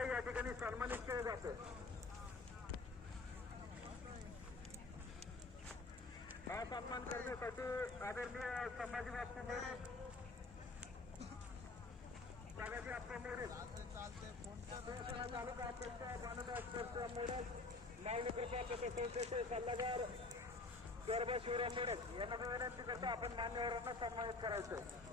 यांना या ठिकाणी सन्मानित केलं जातं. हा सन्मान करण्यासाठी आदरणीय संभाजी बापू मोरे जागाची आप्पा मोरे तालुका अध्यक्ष बानदास कृष्ण मोडक माऊली कृपा पतसंस्थेचे सल्लागार गर्भ शिवराम मोडक यांना विनंती करतो आपण मान्यवरांना सन्मानित करायचं.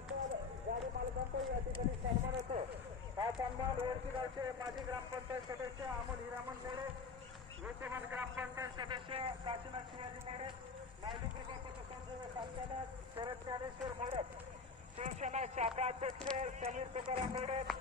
गाडी मालकांचा या ठिकाणी सन्मान होतो. हा सन्मान ओळखी गावचे माजी ग्रामपंचायत सदस्य अमोल हिरामन मोरे विद्यमान ग्रामपंचायत सदस्य काशीनाथ शिवाजी मोरे माजी कृपा संचालक शरद ज्ञानेश्वर मोडक शिवसेना शाखा अध्यक्ष समीर तुकाराम मोडक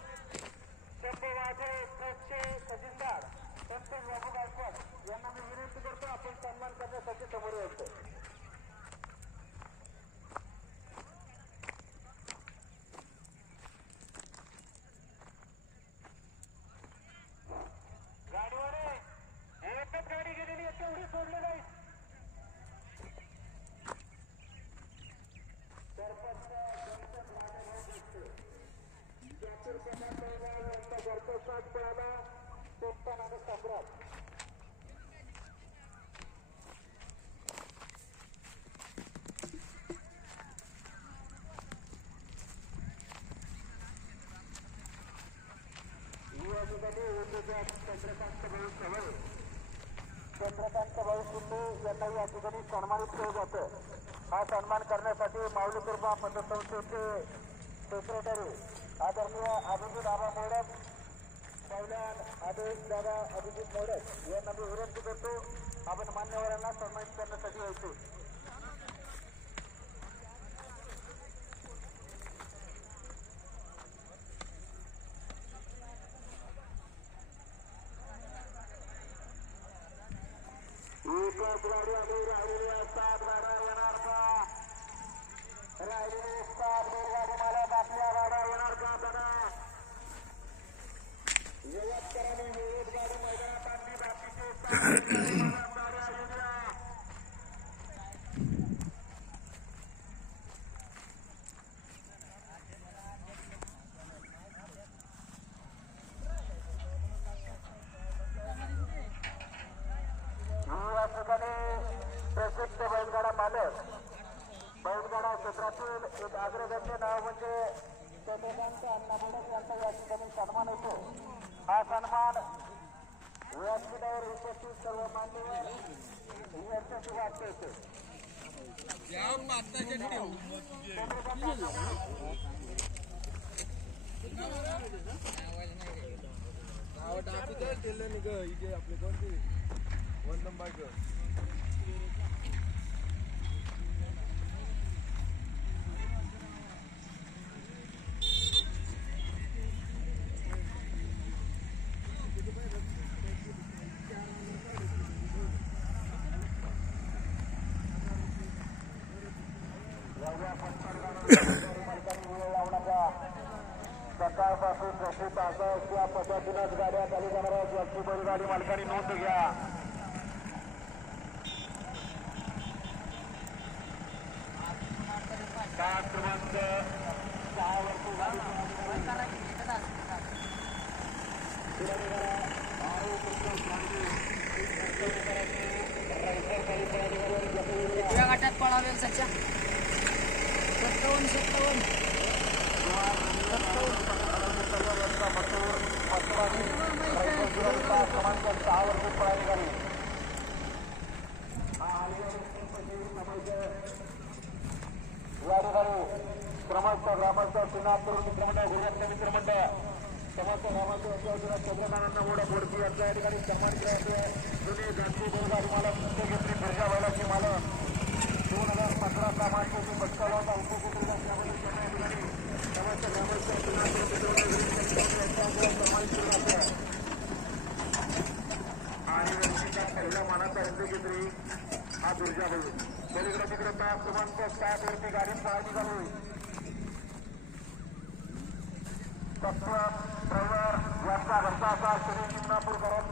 चंद्रकांत भाऊ चंद्रकांत भाऊ शिंदे यांना या ठिकाणी सन्मानित केलं जातं हा सन्मान करण्यासाठी माऊली कृपा पतसंस्थेचे सेक्रेटरी आदरणीय अभिजित आबा मोडक. दादा अभिजित मोडक यांना मी विनंती करतो आपण मान्यवरांना सन्मानित करण्यासाठी यायचो. प्रसिद्ध बैलगाडा मालक. बैलगाडा क्षेत्रातील एक अग्रगण्य नाव म्हणजे चंद्रकांत अण्णा मोडक यांचा या ठिकाणी सन्मान होतो. हा सन्मान व्यासपीठावर उपस्थित सर्व मान्यवर यांच्याशी वाटत येतो इथे आपले कोणते? वंदम बायक सकाळपासून जशी तासास त्या पद्धतीनंच गाड्या चालू जाणार आहेत. याची बैलगाडी मालकांनी नोंद घ्या. कार क्रमांक सहा वरती गाडी गटात पळावेल सच्या. सत्तावन्न सत्तावन्न क्रमांक सहा वरती पळाली गाडी या ठिकाणी क्रमांक ग्रामांचा करून मित्रमंडळ गुरुरत्न मित्रमंडळ समस्त ग्रामांच्या वतीनं चंद्रकांत मोडा बोडकी यांच्या ठिकाणी सन्मान केला जुने गांधी बैलगाडी मालक सत्यगित्री बिरजा बैलाची मालक दोन हजार पंधरा सामानचे बसकाला होता. उपकुटुंब त्यामध्ये त्यांना ठिकाणी समस्त ग्रामांच्या केला आणि व्यक्तीचा पहिला मानाचा हिंदकेसरी हा दुर्जा भाऊ पलीकडे तिकडे तास सुमंत वरती गाडी पळायची चालू तत्व प्रवर याचा घटनाकार श्री शिंगणापूरकरांनी